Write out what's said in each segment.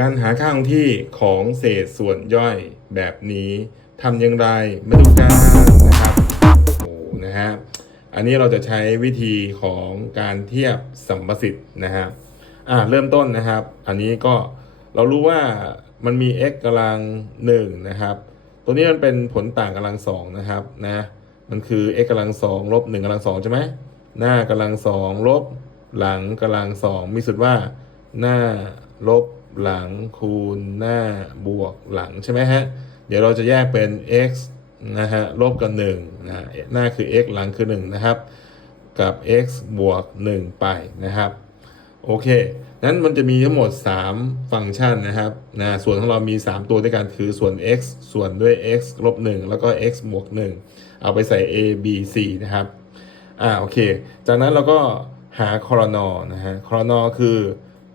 การหาค่าคงที่ของเศษส่วนย่อยแบบนี้ทำอย่างไรมาดูกันนะครับโอ้นะฮะอันนี้เราจะใช้วิธีของการเทียบสัมประสิทธิ์นะฮะอ่าเริ่มต้นนะครับ อันนี้ก็เรารู้ว่ามันมี x กำลังหนึ่งนะครับ ตัวนี้มันเป็นผลต่างกำลังสองนะครับนะมันคือ x กำลังสองลบหนึ่งกำลังสองใช่ไหมหน้ากำลังสองลบหลังกำลังสองมีสุดว่าหน้าลบ หลังคูณหน้าบวกหลังใช่ไหมฮะ เดี๋ยวเราจะแยกเป็น x นะฮะลบกับ1นะหน้าคือ x หลังคือ 1 นะครับ กับ x บวก 1 ไปนะครับ โอเค นั้นมันจะมีทั้งหมด 3 ฟังก์ชันนะครับนะส่วนของเรามี 3 ตัวด้วยกันคือส่วน x ส่วนด้วย x ลบ 1 แล้วก็ x บวก 1 เอาไปใส่ a b c นะครับอ่าโอเค จากนั้นเราก็หาคอรนอนะฮะคอรนอคือ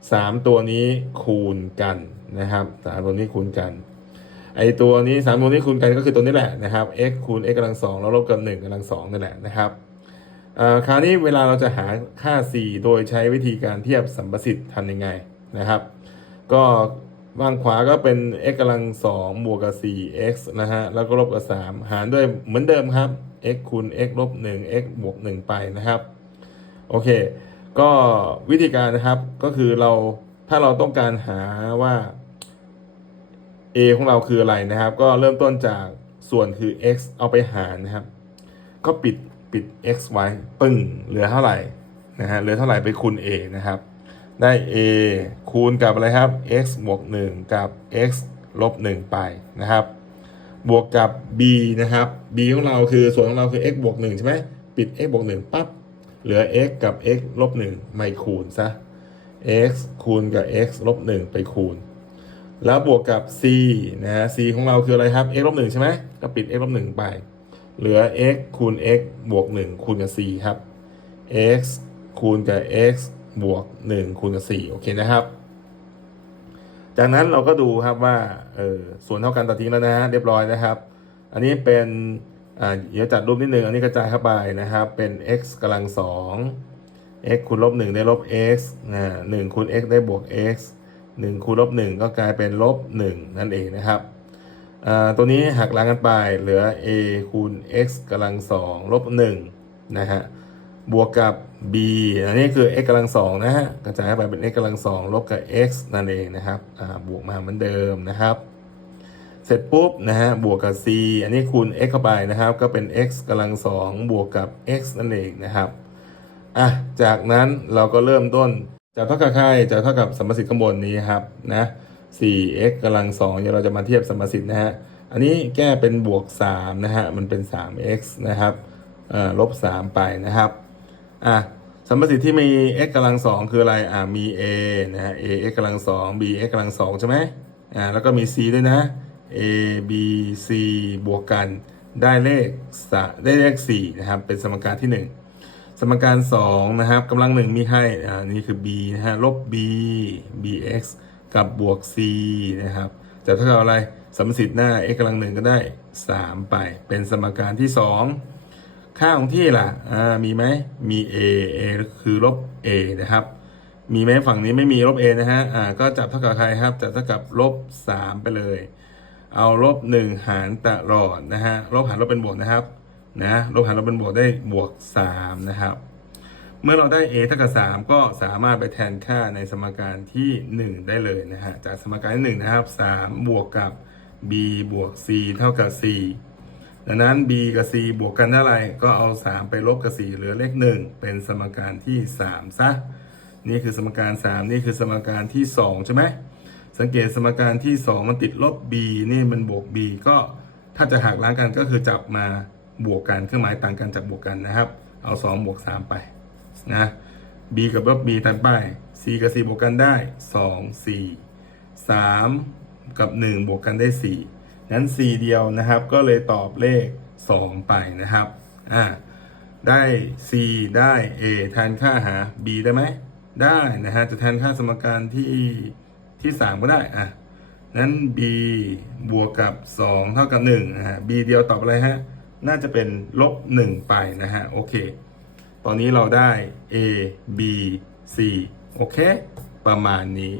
3ตัวนี้คูณกันนะครับสามตัวนี้คูณกัน ไอตัวนี้สามตัวนี้คูณกันก็คือตัวนี้แหละนะครับ x คูณ x กำลังสองแล้วลบกับ1กำลังสองนั่นแหละนะครับคราวนี้เวลาเราจะหาค่า c โดยใช้วิธีการเทียบสัมประสิทธิ์ทำยังไงนะครับ ก็วางขวาก็เป็น x กำลังสองบวกกับ 4x นะฮะแล้วก็ลบกับ 3 หารด้วยเหมือนเดิมครับ x คูณ x ลบ1 x บวก1ไปนะครับ โอเค ก็วิธีการนะครับก็คือเราถ้าเราต้องการหาว่า a ของเราคืออะไรนะครับ ก็เริ่มต้นจากส่วนคือ x เอาไปหารนะครับ ก็ปิดปิด x ไว้ปึ้งเหลือเท่าไหร่นะฮะเหลือเท่าไหร่ไปคูณ a นะครับ ได้ a คูณกับอะไรครับ x บวก1กับ x ลบ1ไปนะครับ บวกกับ b นะครับ b ของเราคือส่วนของเราคือ x บวก1ใช่ไหมปิด x บวก1ปั๊บ เหลือ x กับ x ลบ1ไม่คูณซะ x คูณกับ x ลบ1ไปคูณ แล้วบวกกับ c นะฮะ c ของเราคืออะไรครับ x ลบ1ใช่ไหมก็ปิด x ลบ1ไป เหลือ x คูณ x บวก 1 คูณกับ c ครับ x คูณกับ x บวก 1 คูณกับ 4 โอเคนะครับ จากนั้นเราก็ดูครับว่าเออส่วนเท่ากันตัดทิ้งแล้วนะฮะเรียบร้อยนะครับ อันนี้เป็น อ่าเดี๋ยวจัดรูปนิดนึงอันนี้กระจายเข้าไปนะครับ เป็น x กำลังสอง x คูณลบ1ได้ลบ x นะหนึ่งคูณ x ได้บวก x 1คูณลบ1ก็กลายเป็นลบ1นั่นเองนะครับอ่าตัวนี้หักล้างกันไปเหลือ a คูณ x กำลังสองลบ1นะฮะบวกกับ b อันนี้คือ x กำลังสองนะฮะกระจายเข้าไปเป็น x กำลังสองลบกับ x นั่นเองนะครับอ่าบวกมาเหมือนเดิมนะครับ เสร็จปุ๊บนะฮะบวกกับ c อันนี้คูณ x เข้าไปนะครับ ก็เป็น x กำลังสองบวกกับ x นั่นเองนะครับอะจากนั้นเราก็เริ่มต้นจากเท่ากับค่าจากเท่ากับสมประสิทธิ์ข้างบนนี้ครับนะ 4x กำลังสองเดี๋ยวเราจะมาเทียบสมประสิทธิ์นะฮะอันนี้แก้เป็นบวก3นะฮะมันเป็น 3x นะครับลบ 3 ไปนะครับอะสมประสิทธิ์ที่มี x กำลังสองคืออะไร อะมี a นะฮะ a x กำลังสอง b x กำลังสองใช่ไหมอ่า แล้วก็มี c ด้วยนะ a b c บวกกันได้เลขสะได้เลข4นะครับ เป็นสมการที่ 1 สมการ2นะครับกำลังหนึ่งมีให้อ่านี่คือ b นะฮะลบ b bx กับบวก c นะครับจะเท่ากับอะไรสมสิทธิ์หน้า x กำลังหนึ่งก็ได้ 3 ไป เป็นสมการที่ 2 ค่าของที่ล่ะอ่ามีไหมมี a a คือลบ a นะครับ มีไหมฝั่งนี้ไม่มีลบ a นะฮะอ่าก็จับเท่ากับใครครับจับเท่ากับลบ 3 ไปเลย เอาลบหนึ่งหารตลอดนะฮะลบหารลบเป็นบวกนะครับนะลบหารลบเป็นบวกได้บวก3นะครับ เมื่อเราได้ a เท่ากับ3ก็สามารถไปแทนค่าในสมการที่1ได้เลยนะฮะจากสมการที่1นะครับ3บวกกับ b บวก c เท่ากับ c ดังนั้น b กับ c บวกกันได้อะไรก็เอา 3 ไปลบกับ 4 เหลือเลข 1 เป็นสมการที่ 3 ซะ นี่คือสมการ 3 นี่คือสมการที่ 2 ใช่ไหม สังเกตสมการที่ 2 มันติดลบ b นี่มันบวก b ก็ถ้าจะหักล้างกันก็คือจับมาบวกกันเครื่องหมายต่างกันจับบวกกันนะครับ เอา 2 บวก 3 ไปนะ b กับลบ b ตัดไป c กับ c บวกกันได้ 2 4 3 กับ 1 บวกกันได้ 4 นั้น c เดียวนะครับ ก็เลยตอบเลข 2 ไปนะครับอ่าได้ c ได้ a แทนค่าหา b ได้ไหมได้นะฮะจะแทนค่าสมการที่ ที่สามก็ได้อะนั้น b บวกกับ 2 เท่ากับ1นะฮะ b เดียวตอบอะไรฮะ น่าจะเป็นลบ 1 ไปนะฮะ โอเค ตอนนี้เราได้ a b c โอเค ประมาณนี้